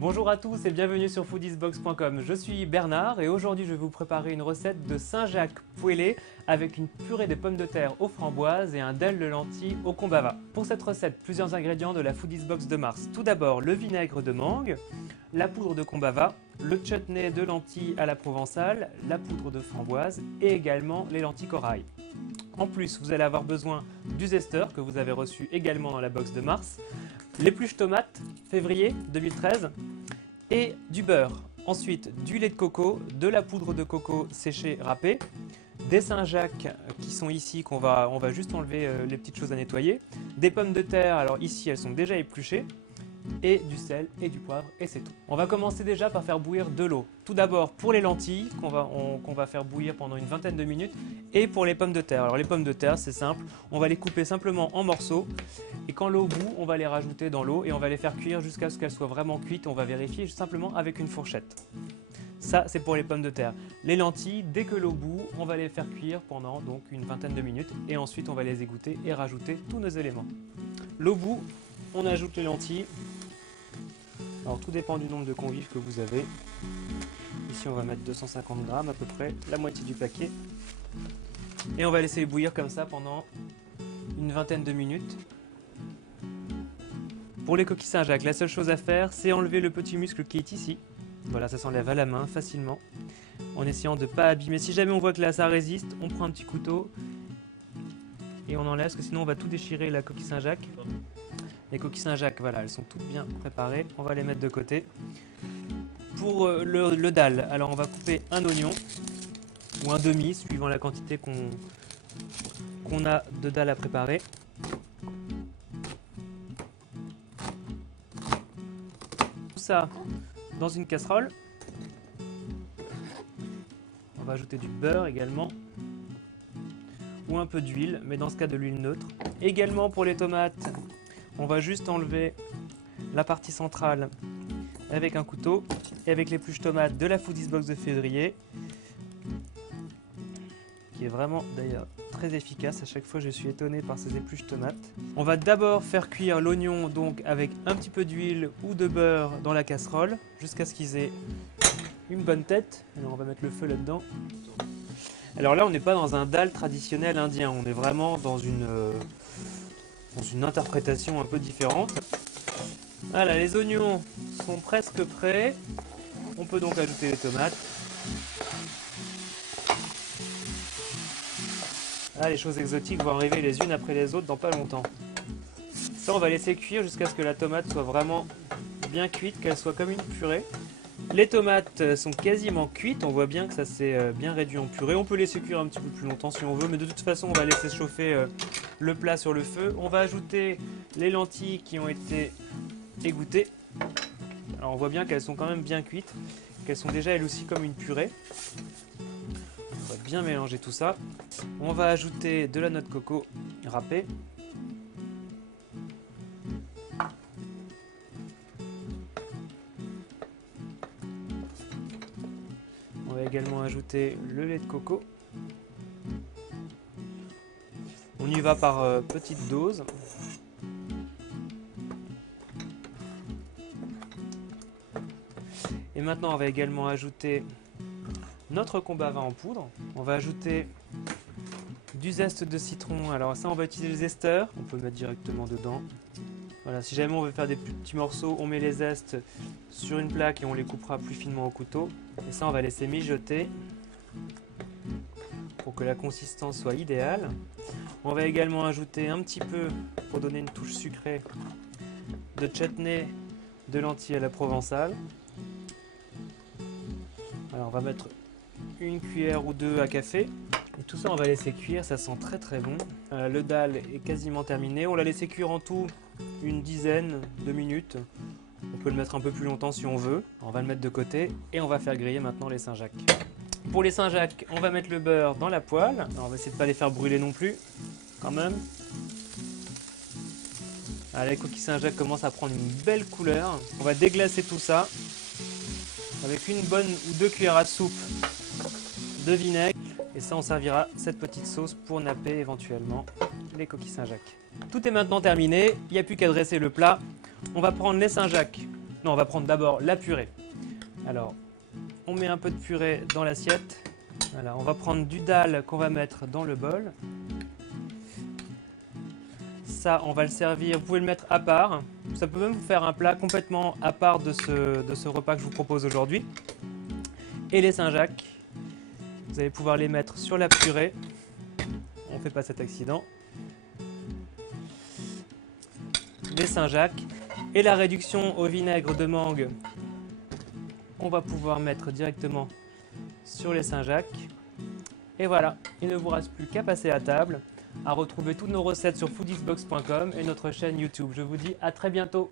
Bonjour à tous et bienvenue sur foodiesbox.com. Je suis Bernard et aujourd'hui je vais vous préparer une recette de Saint-Jacques poêlé avec une purée de pommes de terre aux framboises et un dalle de lentilles au combava. Pour cette recette, plusieurs ingrédients de la Foodiesbox de mars. Tout d'abord le vinaigre de mangue, la poudre de combava, le chutney de lentilles à la provençale, la poudre de framboise et également les lentilles corail. En plus, vous allez avoir besoin du zester que vous avez reçu également dans la box de mars, l'épluche tomate février 2013 et du beurre. Ensuite, du lait de coco, de la poudre de coco séchée râpée, des Saint-Jacques qui sont ici, on va juste enlever les petites choses à nettoyer, des pommes de terre, alors ici elles sont déjà épluchées, et du sel et du poivre et c'est tout. On va commencer déjà par faire bouillir de l'eau. Tout d'abord pour les lentilles qu'on va faire bouillir pendant une vingtaine de minutes et pour les pommes de terre. Alors les pommes de terre c'est simple, on va les couper simplement en morceaux et quand l'eau bout on va les rajouter dans l'eau et on va les faire cuire jusqu'à ce qu'elles soient vraiment cuites. On va vérifier simplement avec une fourchette. Ça c'est pour les pommes de terre. Les lentilles, dès que l'eau bout, on va les faire cuire pendant donc une vingtaine de minutes et ensuite on va les égoutter et rajouter tous nos éléments. L'eau bout, on ajoute les lentilles. Alors tout dépend du nombre de convives que vous avez. Ici on va mettre 250 grammes à peu près, la moitié du paquet. Et on va laisser bouillir comme ça pendant une vingtaine de minutes. Pour les coquilles Saint-Jacques, la seule chose à faire c'est enlever le petit muscle qui est ici. Voilà, ça s'enlève à la main facilement en essayant de ne pas abîmer. Si jamais on voit que là ça résiste, on prend un petit couteau et on enlève parce que sinon on va tout déchirer la coquille Saint-Jacques. Les coquilles Saint-Jacques, voilà, elles sont toutes bien préparées. On va les mettre de côté. Pour le dalle, alors on va couper un oignon ou un demi, suivant la quantité qu'on a de dalle à préparer. Tout ça dans une casserole. On va ajouter du beurre également. Ou un peu d'huile, mais dans ce cas de l'huile neutre. Également pour les tomates. On va juste enlever la partie centrale avec un couteau et avec l'épluche tomate de la Foodiesbox de février qui est vraiment d'ailleurs très efficace. À chaque fois je suis étonné par ces épluches tomates. On va d'abord faire cuire l'oignon donc avec un petit peu d'huile ou de beurre dans la casserole jusqu'à ce qu'ils aient une bonne tête. Alors on va mettre le feu là-dedans. Alors là on n'est pas dans un dalle traditionnel indien, on est vraiment dans une interprétation un peu différente. Voilà, les oignons sont presque prêts. On peut donc ajouter les tomates. Ah, les choses exotiques vont arriver les unes après les autres dans pas longtemps. Ça, on va laisser cuire jusqu'à ce que la tomate soit vraiment bien cuite, qu'elle soit comme une purée. Les tomates sont quasiment cuites, on voit bien que ça s'est bien réduit en purée. On peut laisser cuire un petit peu plus longtemps si on veut, mais de toute façon on va laisser chauffer le plat sur le feu. On va ajouter les lentilles qui ont été égouttées. Alors on voit bien qu'elles sont quand même bien cuites, qu'elles sont déjà elles aussi comme une purée. On va bien mélanger tout ça. On va ajouter de la noix de coco râpée. On va également ajouter le lait de coco. On y va par petites doses. Et maintenant on va également ajouter notre combava en poudre. On va ajouter du zeste de citron. Alors ça on va utiliser le zester, on peut le mettre directement dedans. Voilà, si jamais on veut faire des petits morceaux, on met les zestes sur une plaque et on les coupera plus finement au couteau. Et ça on va laisser mijoter pour que la consistance soit idéale. On va également ajouter un petit peu, pour donner une touche sucrée, de chutney de lentilles à la provençale. Alors on va mettre une cuillère ou deux à café. Et tout ça on va laisser cuire, ça sent très très bon. Le dalle est quasiment terminé. On l'a laissé cuire en tout une dizaine de minutes. On peut le mettre un peu plus longtemps si on veut. On va le mettre de côté et on va faire griller maintenant les Saint-Jacques. Pour les Saint-Jacques, on va mettre le beurre dans la poêle. Alors on va essayer de ne pas les faire brûler non plus, quand même. Les coquilles Saint-Jacques commencent à prendre une belle couleur. On va déglacer tout ça avec une bonne ou deux cuillères à soupe de vinaigre. Et ça, on servira cette petite sauce pour napper éventuellement les coquilles Saint-Jacques. Tout est maintenant terminé, il n'y a plus qu'à dresser le plat. On va prendre les Saint-Jacques Non, on va prendre d'abord la purée. Alors, on met un peu de purée dans l'assiette. Voilà, on va prendre du dalle qu'on va mettre dans le bol. Ça, on va le servir, vous pouvez le mettre à part. Ça peut même vous faire un plat complètement à part de ce repas que je vous propose aujourd'hui. Et les Saint-Jacques, vous allez pouvoir les mettre sur la purée. On ne fait pas cet accident. Les Saint-Jacques. Et la réduction au vinaigre de mangue, on va pouvoir mettre directement sur les Saint-Jacques. Et voilà, il ne vous reste plus qu'à passer à table, à retrouver toutes nos recettes sur foodiesbox.com et notre chaîne YouTube. Je vous dis à très bientôt.